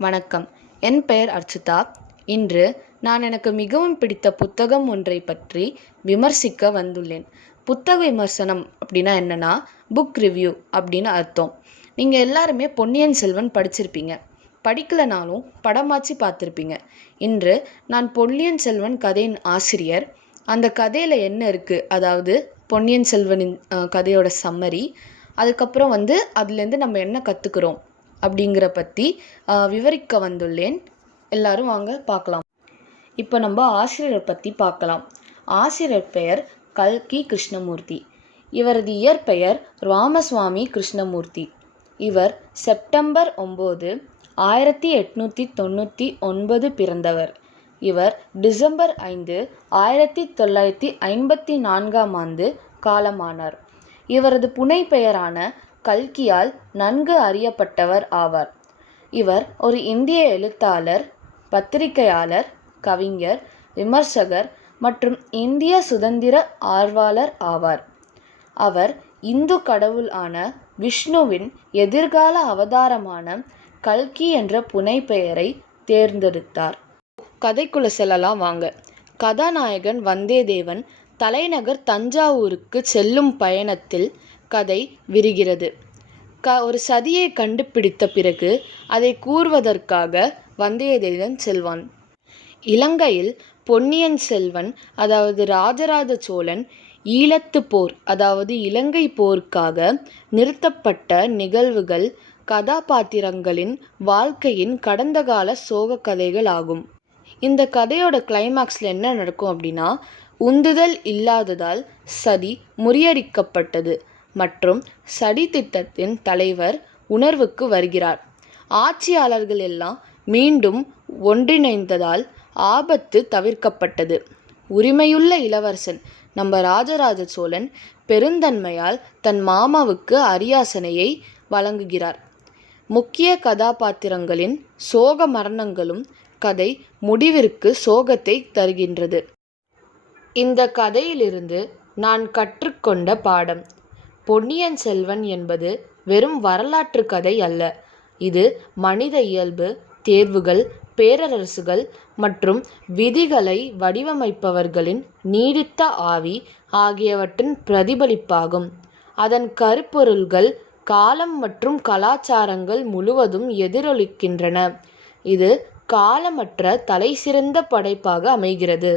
வணக்கம். என் பெயர் அர்ச்சிதா. இன்று நான் எனக்கு மிகவும் பிடித்த புத்தகம் ஒன்றை பற்றி விமர்சிக்க வந்துள்ளேன். புத்தக விமர்சனம் அப்படின்னா என்னன்னா, புக் ரிவ்யூ அப்படின்னு அர்த்தம். நீங்கள் எல்லாருமே பொன்னியின் செல்வன் படிச்சிருப்பீங்க. படிக்கலைனாலும் படமாச்சு பார்த்துருப்பீங்க. இன்று நான் பொன்னியின் செல்வன் கதையின் ஆசிரியர். அந்த கதையில் என்ன இருக்குது, அதாவது பொன்னியின் செல்வனின் கதையோட சம்மரி, அதுக்கப்புறம் அதுலேருந்து நம்ம என்ன கற்றுக்குறோம் அப்படிங்கிற பற்றி விவரிக்க வந்துள்ளேன். எல்லாரும் வாங்க பார்க்கலாம். இப்போ நம்ம ஆசிரியர் பற்றி பார்க்கலாம். ஆசிரியர் பெயர் கல்கி கிருஷ்ணமூர்த்தி. இவரது இயற்பெயர் ராமசுவாமி கிருஷ்ணமூர்த்தி. இவர் செப்டம்பர் 9, 1899 பிறந்தவர். இவர் டிசம்பர் 5, 1954 காலமானார். இவரது புனைப்பெயரான கல்கியால் நன்கு அறியப்பட்டவர் ஆவார். இவர் ஒரு இந்திய எழுத்தாளர், பத்திரிகையாளர், கவிஞர், விமர்சகர் மற்றும் இந்திய சுதந்திர ஆர்வலர் ஆவார். அவர் இந்து கடவுள் ஆன விஷ்ணுவின் எதிர்கால அவதாரமான கல்கி என்ற புனைப்பெயரை தேர்ந்தெடுத்தார். கதைக்குள்ள செல்லலாம் வாங்க. கதாநாயகன் வந்தியத்தேவன் தலைநகர் தஞ்சாவூருக்கு செல்லும் பயணத்தில் கதை விரிகிறது. ஒரு சதியை கண்டுபிடித்த பிறகு அதை கூறுவதற்காக வந்தியத்தேவன் செல்வான். இலங்கையில் பொன்னியின் செல்வன் அதாவது ராஜராஜ சோழன் ஈழத்து போர் அதாவது இலங்கை போருக்காக நிறுத்தப்பட்ட நிகழ்வுகள் கதாபாத்திரங்களின் வாழ்க்கையின் கடந்த கால சோக கதைகள் ஆகும். இந்த கதையோட கிளைமாக்ஸில் என்ன நடக்கும் அப்படின்னா, உந்துதல் இல்லாததால் சதி முறியடிக்கப்பட்டது மற்றும் சதி திட்டத்தின் தலைவர் உணர்வுக்கு வருகிறார். ஆட்சியாளர்கள் எல்லாம் மீண்டும் ஒன்றிணைந்ததால் ஆபத்து தவிர்க்கப்பட்டது. உரிமையுள்ள இளவரசன் நம்ம ராஜராஜ சோழன் பெருந்தன்மையால் தன் மாமாவுக்கு அரியாசனையை வழங்குகிறார். முக்கிய கதாபாத்திரங்களின் சோக மரணங்களும் கதை முடிவிற்கு சோகத்தை தருகின்றது. இந்த கதையிலிருந்து நான் கற்றுக்கொண்ட பாடம்: பொன்னியின் செல்வன் என்பது வெறும் வரலாற்று கதை அல்ல. இது மனித இயல்பு, தேர்வுகள், பேரரசுகள் மற்றும் விதிகளை வடிவமைப்பவர்களின் நீடித்த ஆவி ஆகியவற்றின் பிரதிபலிப்பாகும். அதன் கருப்பொருள்கள் காலம் மற்றும் கலாச்சாரங்கள் முழுவதும் எதிரொலிக்கின்றன. இது காலமற்ற தலைசிறந்த படைப்பாக அமைகிறது.